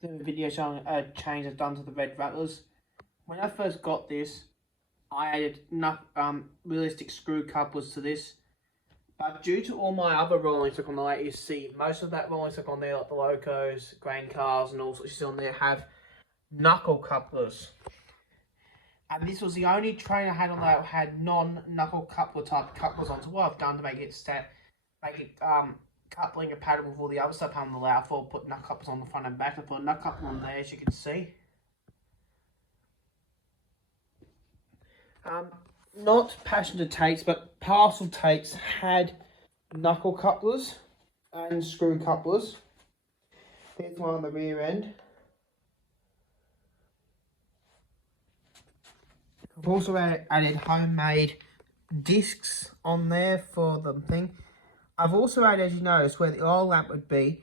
The video showing a change I've done to the red rattlers. When I first got this, I added enough realistic screw couplers to this. But due to all my other rolling stock on the Tait, you see most of that rolling stock on there, like the Locos, grain cars, and all sorts on there, have knuckle couplers. And this was the only train I had on that had non-knuckle coupler type couplers on. So what I've done to make it coupling compatible with all the other stuff I'm allowed for, put knuckle couplers on the front and back. I put a knuckle coupler on there, as you can see. Not passenger Taits, but parcel Taits had knuckle couplers and screw couplers. There's one on the rear end. I've also added homemade discs on there for the thing. I've also added, as you notice, where the oil lamp would be,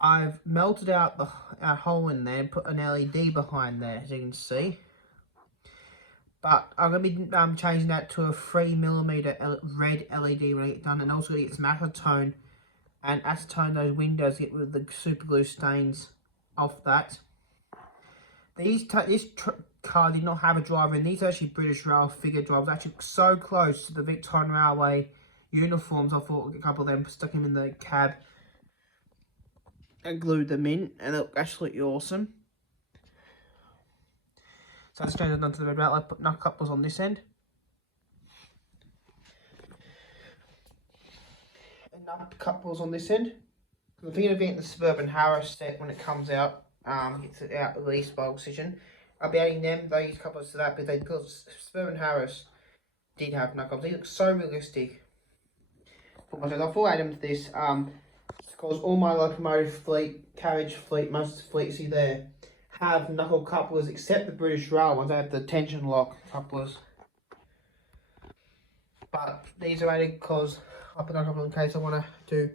I've melted out the hole in there and put an LED behind there, as you can see. But I'm going to be changing that to a 3mm red LED when I get done, and also get some acetone and acetone those windows, get rid of the super glue stains off that. This car did not have a driver, and these are actually British Rail figure drivers, actually so close to the Victorian Railway uniforms. I thought a couple of them, stuck them in the cab and glued them in, and they look absolutely awesome. So let's change it down to the red rattler. I put knuckle couplers on this end. And knuckle couplers on this end. I'm thinking of getting the Suburban Harris set when it comes out. Gets it out released by decision. I'll be adding those couplers to that, because Suburban Harris did have knuckle couplers. They look so realistic. I thought I'd add them to this. Because all my locomotive fleet, carriage fleet, most of the fleet you see there, have knuckle couplers, except the British Rail ones. They have the tension lock couplers. But these are added because I put a couple in case I want to do,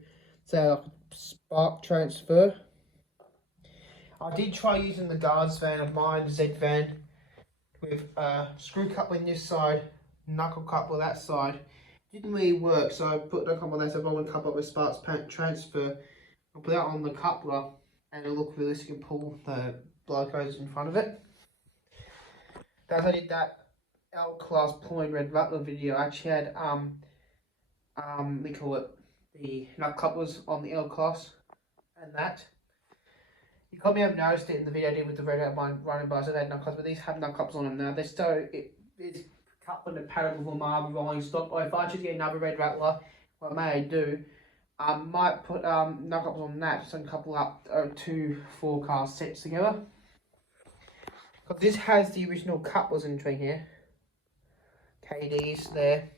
say, like a spark transfer. I did try using the guards van of mine, Z van, with screw coupling this side, knuckle coupler that side. Didn't really work, so I put a couple on there. So if I want to couple up with sparks transfer, I'll put that on the coupler, and it'll look realistic and pull the locos in front of it. As I did that L-class pulling red rattler video, I actually had we call it the nut couplers on the L-class and that. You probably have noticed it in the video I did with the red outline running by, so they had nut couplers, but these have nut couplers on them now. They're so it's coupling compatible with my other rolling stock. Or if I choose to get another red rattler, what I may do, I might put nut couplers on that, so I can couple up 2 4-car sets together. Because this has the original couplers in between here. KDs there.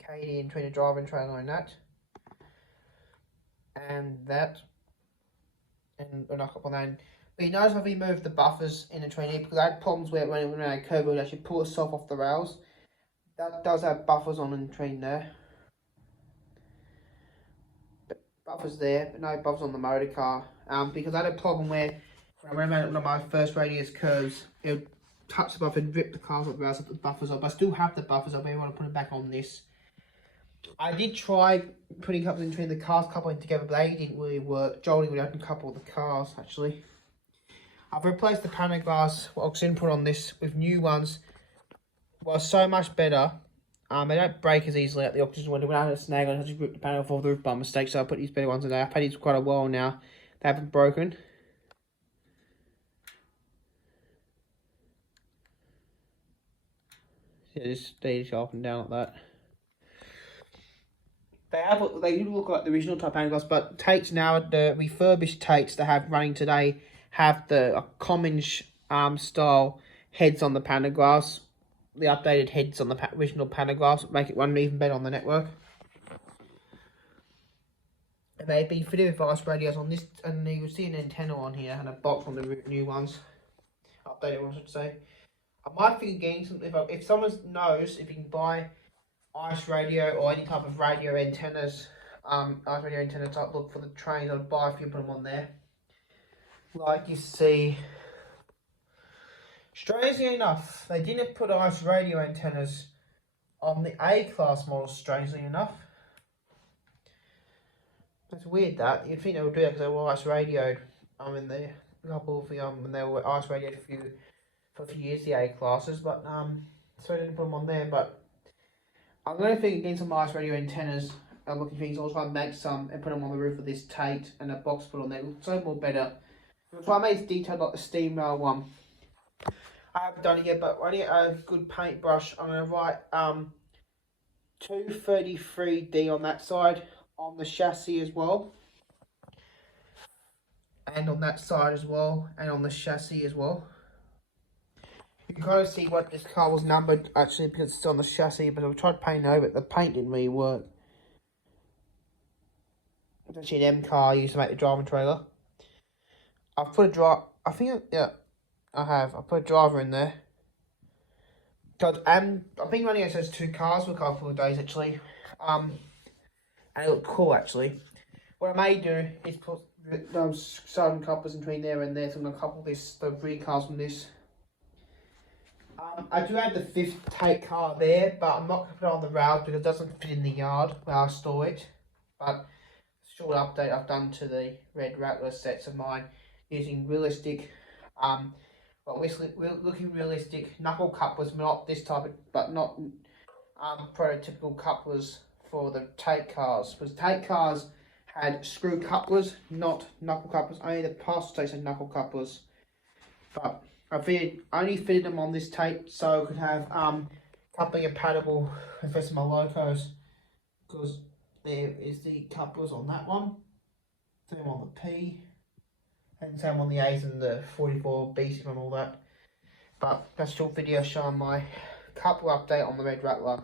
KD in between the driver and trailer and that. And that. And a knock up on that. But you notice I've removed the buffers in between here, because I had problems where when I curve it would actually pull itself off the rails. That does have buffers on in between there. But buffers there, but no buffers on the motor car. Because I had a problem where when I ran around one of my first radius curves, it would touch the buffer and rip the cars off the rails, I put the buffers on. But I still have the buffers, I may want to put it back on this. I did try putting couplers in between the cars, coupling together, but they didn't really work. Jolie would open couple the cars, actually. I've replaced the panel glass, what oxygen put on this, with new ones. Well, so much better. They don't break as easily at the oxygen window. When I had a snag on it, I just ripped the panel off the roof by mistake, so I put these better ones in there. I've had these for quite a while now. They haven't broken. Yeah, just they go up and down like that. They do look like the original type panel glass, but Taits now, the refurbished Taits they have running today, have the Commons style heads on the panel glass. The updated heads on the original panel glass make it run even better on the network. And they've been fitted with vice radios on this, and you will see an antenna on here and a box on the new ones. Updated ones, I should say. I might think of getting something, if someone knows if you can buy ice radio or any type of radio antennas, ice radio antenna type look for the trains, I'd buy if you put them on there. Like you see, strangely enough, they didn't put ice radio antennas on the A-class models, strangely enough. It's weird that. You'd think they would do that because they were ice radioed in the a couple of when they were ice radioed for a few years, the A classes, but so I didn't put them on there. But I'm going to think again some ice radio antennas. I'm looking things. I'll try and make some and put them on the roof of this Tait and a box put on there. It looks so more better. I'll try and make it detailed like the steam rail one. I haven't done it yet, but I need a good paintbrush. I'm going to write 233D on that side, on the chassis as well. And on that side as well, and on the chassis as well. You can kind of see what this car was numbered actually because it's on the chassis, but I tried painting over it. The paint didn't really work. It's actually an M car I used to make the driving trailer. I've put a I have. I put a driver in there. Cause I've been running those two cars for a couple of days actually. And it looked cool actually. What I may do is put those southern couplers in between there and there, so I'm gonna couple the three cars from this. I do have the 5th Tait car there, but I'm not going to put it on the rails because it doesn't fit in the yard where I store it. But short update I've done to the red Rattler sets of mine using realistic, looking realistic knuckle couplers, not this type, but not prototypical couplers for the Tait cars. Because Tait cars had screw couplers, not knuckle couplers. Only the past Taits had knuckle couplers, but I only fitted them on this Tait so I could have coupling compatible with the rest of my locos, because there is the couplers on that one, same on the P, and same on the A's and the 44 BC and all that. But that's a short video showing my couple update on the red Rattler.